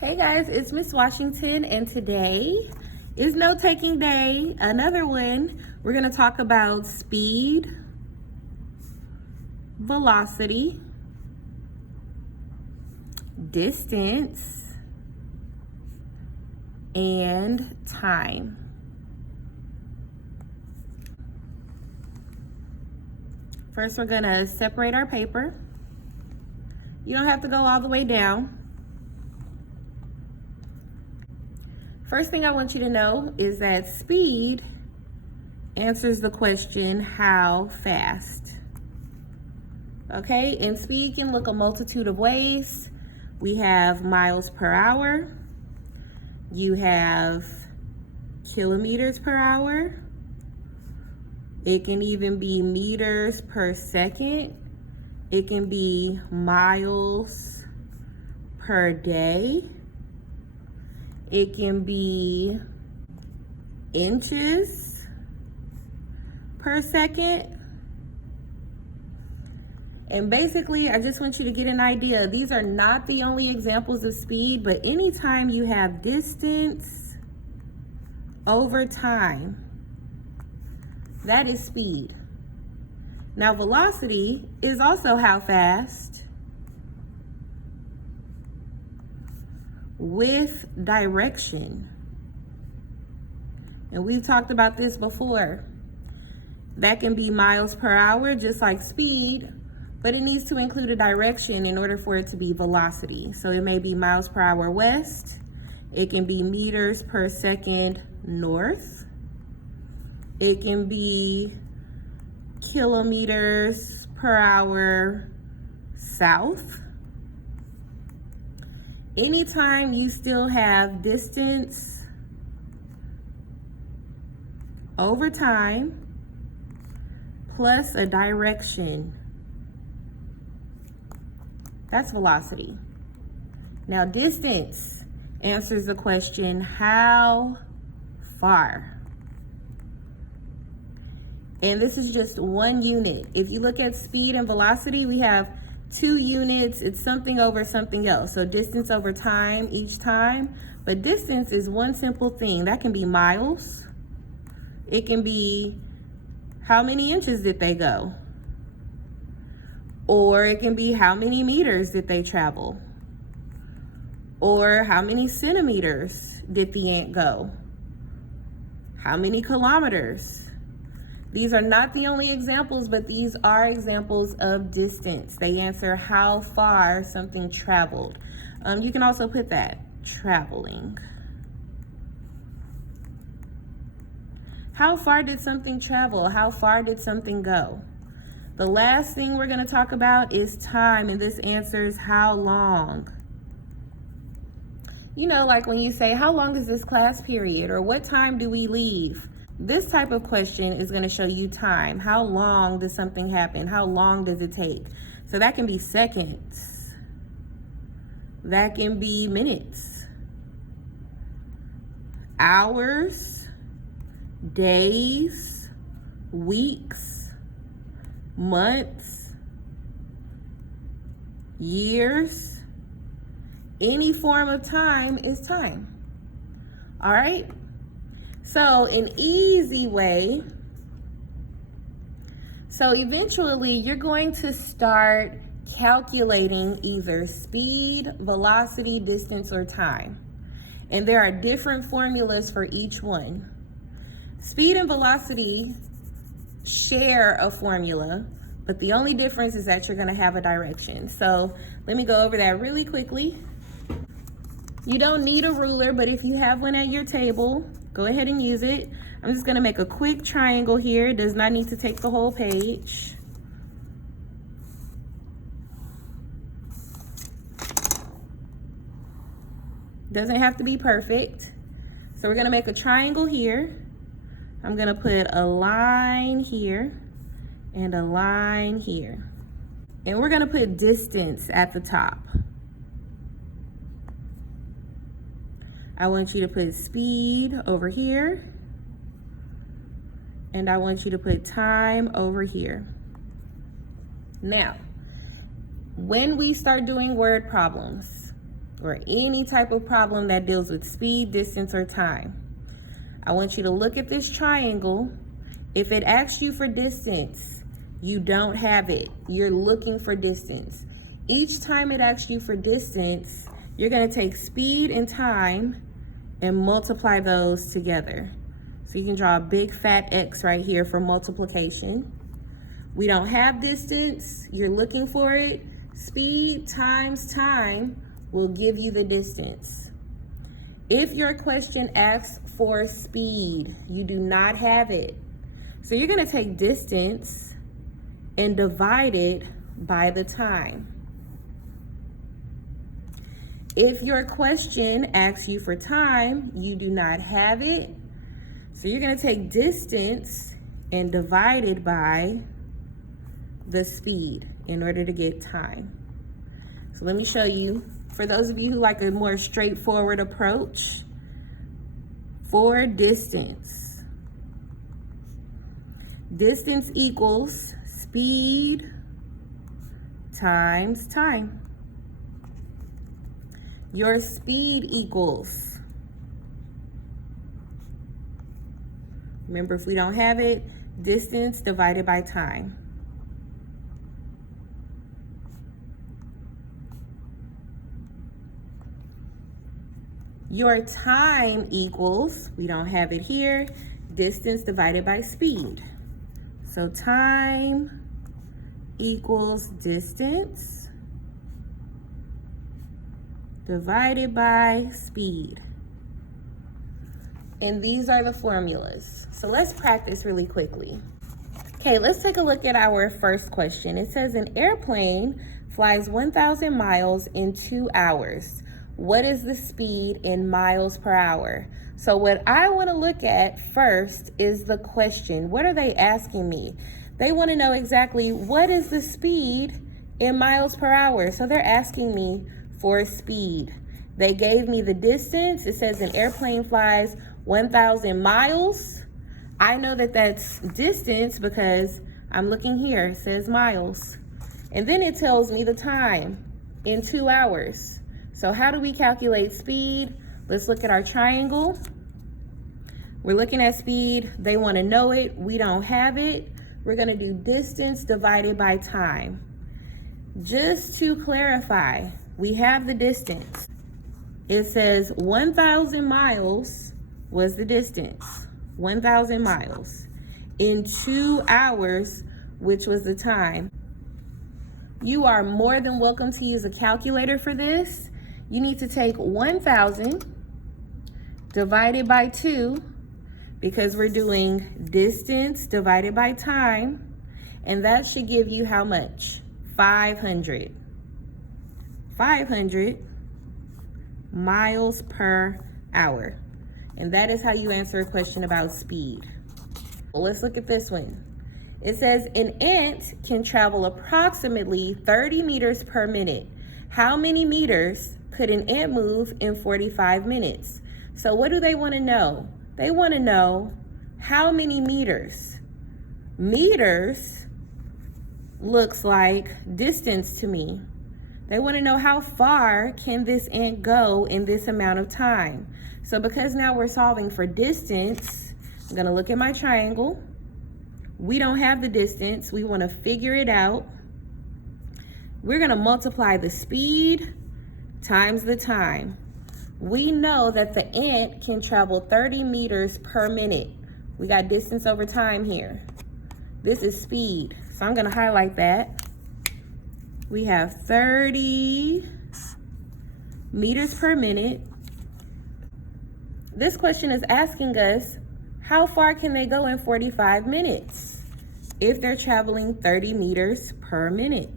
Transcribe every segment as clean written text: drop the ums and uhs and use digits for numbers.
Hey guys, it's Miss Washington, and today is note-taking day, another one. We're gonna talk about speed, velocity, distance, and time. First, we're gonna separate our paper. You don't have to go all the way down. First thing I want you to know is that speed answers the question, how fast? Okay, and speed can look a multitude of ways. We have miles per hour. You have kilometers per hour. It can even be meters per second. It can be miles per day. It can be inches per second. And basically, I just want you to get an idea. These are not the only examples of speed, but anytime you have distance over time, that is speed. Now, velocity is also how fast with direction. And we've talked about this before. That can be miles per hour, just like speed, but it needs to include a direction in order for it to be velocity. So it may be miles per hour west. It can be meters per second north. It can be kilometers per hour south. Anytime you still have distance over time plus a direction, that's velocity. Now, distance answers the question, how far? And this is just one unit. If you look at speed and velocity, we have 2 units. It's something over something else. So distance over time each time. But distance is one simple thing. That can be miles. It can be how many inches did they go? Or it can be how many meters did they travel? Or how many centimeters did the ant go? How many kilometers? These are not the only examples, but these are examples of distance. They answer how far something traveled. You can also put that, traveling. How far did something travel? How far did something go? The last thing we're going to talk about is time, and this answers how long. You know, like when you say, how long is this class period? Or what time do we leave? This type of question is going to show you time. How long does something happen? How long does it take? So that can be seconds. That can be minutes, hours, days, weeks, months, years. Any form of time is time. All right? So an easy way, so eventually you're going to start calculating either speed, velocity, distance, or time. And there are different formulas for each one. Speed and velocity share a formula, but the only difference is that you're going to have a direction. So let me go over that really quickly. You don't need a ruler, but if you have one at your table, go ahead and use it. I'm just going to make a quick triangle here. It does not need to take the whole page. Doesn't have to be perfect. So we're going to make a triangle here. I'm going to put a line here and a line here. And we're going to put distance at the top. I want you to put speed over here, and I want you to put time over here. Now, when we start doing word problems, or any type of problem that deals with speed, distance, or time. I want you to look at this triangle. If it asks you for distance, you don't have it. You're looking for distance. Each time it asks you for distance, you're gonna take speed and time and multiply those together. So you can draw a big fat X right here for multiplication. We don't have distance, you're looking for it. Speed times time will give you the distance. If your question asks for speed, you do not have it. So you're gonna take distance and divide it by the time. If your question asks you for time, you do not have it. So you're gonna take distance and divide it by the speed in order to get time. So let me show you, for those of you who like a more straightforward approach, for distance. Distance equals speed times time. Your speed equals, remember if we don't have it, distance divided by time. Your time equals, we don't have it here, distance divided by speed. So time equals distance divided by speed. And these are the formulas. So let's practice really quickly. Okay, let's take a look at our first question. It says an airplane flies 1,000 miles in 2 hours. What is the speed in miles per hour? So what I want to look at first is the question. What are they asking me? They want to know exactly what is the speed in miles per hour. So they're asking me for speed. They gave me the distance. It says an airplane flies 1,000 miles. I know that that's distance because I'm looking here. It says miles. And then it tells me the time in 2 hours. So how do we calculate speed? Let's look at our triangle. We're looking at speed. They want to know it. We don't have it. We're going to do distance divided by time. Just to clarify, we have the distance. It says 1,000 miles was the distance. 1,000 miles in 2 hours, which was the time. You are more than welcome to use a calculator for this. You need to take 1,000 divided by 2 because we're doing distance divided by time, and that should give you how much? 500. 500 miles per hour. And that is how you answer a question about speed. Well, let's look at this one. It says an ant can travel approximately 30 meters per minute. How many meters could an ant move in 45 minutes? So what do they want to know? They want to know how many meters. Meters looks like distance to me. They want to know how far can this ant go in this amount of time. So because now we're solving for distance, I'm going to look at my triangle. We don't have the distance. We want to figure it out. We're going to multiply the speed times the time. We know that the ant can travel 30 meters per minute. We got distance over time here. This is speed. So I'm going to highlight that. We have 30 meters per minute. This question is asking us, how far can they go in 45 minutes if they're traveling 30 meters per minute?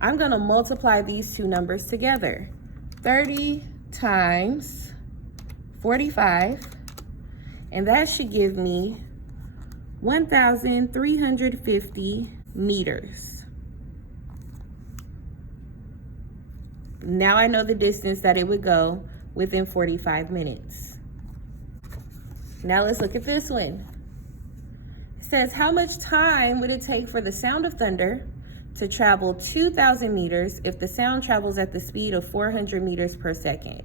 I'm going to multiply these two numbers together. 30 times 45, and that should give me 1,350 meters. Now I know the distance that it would go within 45 minutes. Now let's look at this one. It says, how much time would it take for the sound of thunder to travel 2,000 meters if the sound travels at the speed of 400 meters per second.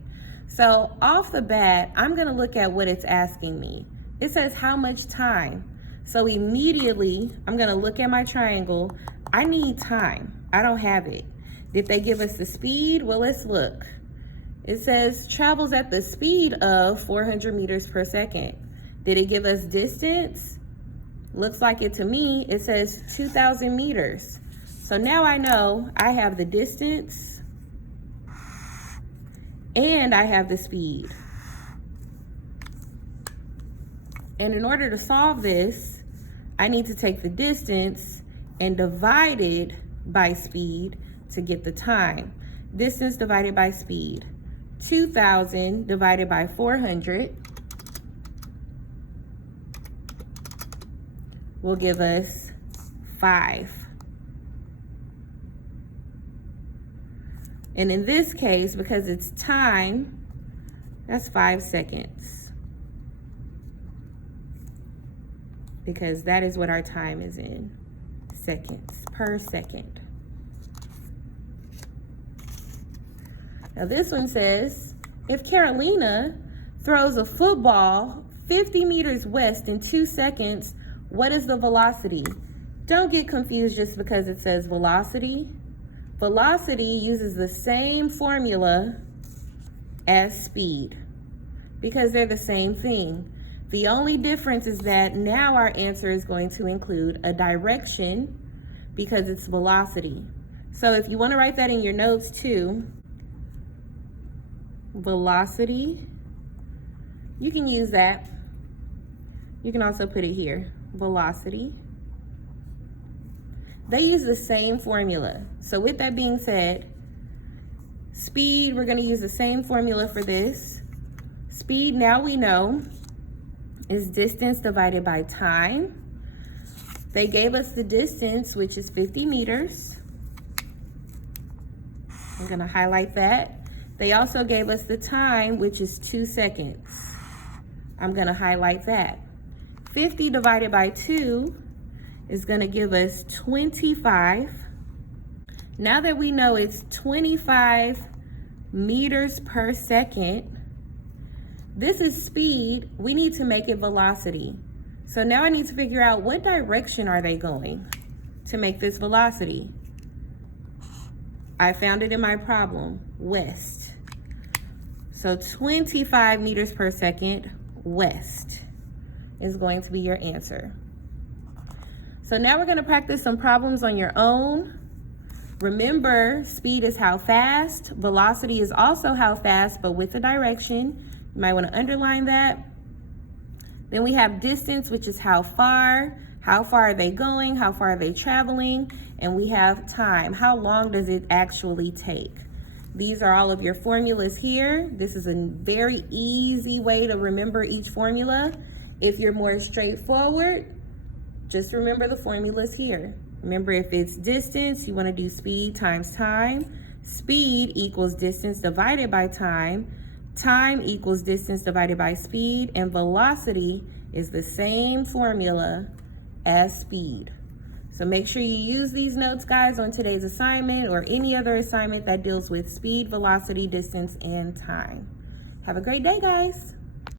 So off the bat, I'm gonna look at what it's asking me. It says how much time. So immediately, I'm gonna look at my triangle. I need time, I don't have it. Did they give us the speed? Well, let's look. It says travels at the speed of 400 meters per second. Did it give us distance? Looks like it to me. It says 2,000 meters. So now I know I have the distance and I have the speed. And in order to solve this, I need to take the distance and divide it by speed to get the time. Distance divided by speed. 2,000 divided by 400 will give us 5. And in this case, because it's time, that's 5 seconds. Because that is what our time is in, seconds per second. Now this one says, if Carolina throws a football 50 meters west in 2 seconds, what is the velocity? Don't get confused just because it says velocity. Velocity uses the same formula as speed because they're the same thing. The only difference is that now our answer is going to include a direction because it's velocity. So if you want to write that in your notes too, velocity, you can use that. You can also put it here, velocity. They use the same formula. So with that being said, speed, we're gonna use the same formula for this. Speed, now we know, is distance divided by time. They gave us the distance, which is 50 meters. I'm gonna highlight that. They also gave us the time, which is 2 seconds. I'm gonna highlight that. 50 divided by 2 is gonna give us 25. Now that we know it's 25 meters per second, this is speed, we need to make it velocity. So now I need to figure out what direction are they going to make this velocity. I found it in my problem, west. So 25 meters per second, west is going to be your answer. So now we're gonna practice some problems on your own. Remember, speed is how fast, velocity is also how fast, but with a direction. You might wanna underline that. Then we have distance, which is how far are they going, how far are they traveling, and we have time, how long does it actually take. These are all of your formulas here. This is a very easy way to remember each formula. If you're more straightforward, just remember the formulas here. Remember, if it's distance, you want to do speed times time. Speed equals distance divided by time. Time equals distance divided by speed. And velocity is the same formula as speed. So make sure you use these notes, guys, on today's assignment or any other assignment that deals with speed, velocity, distance, and time. Have a great day, guys.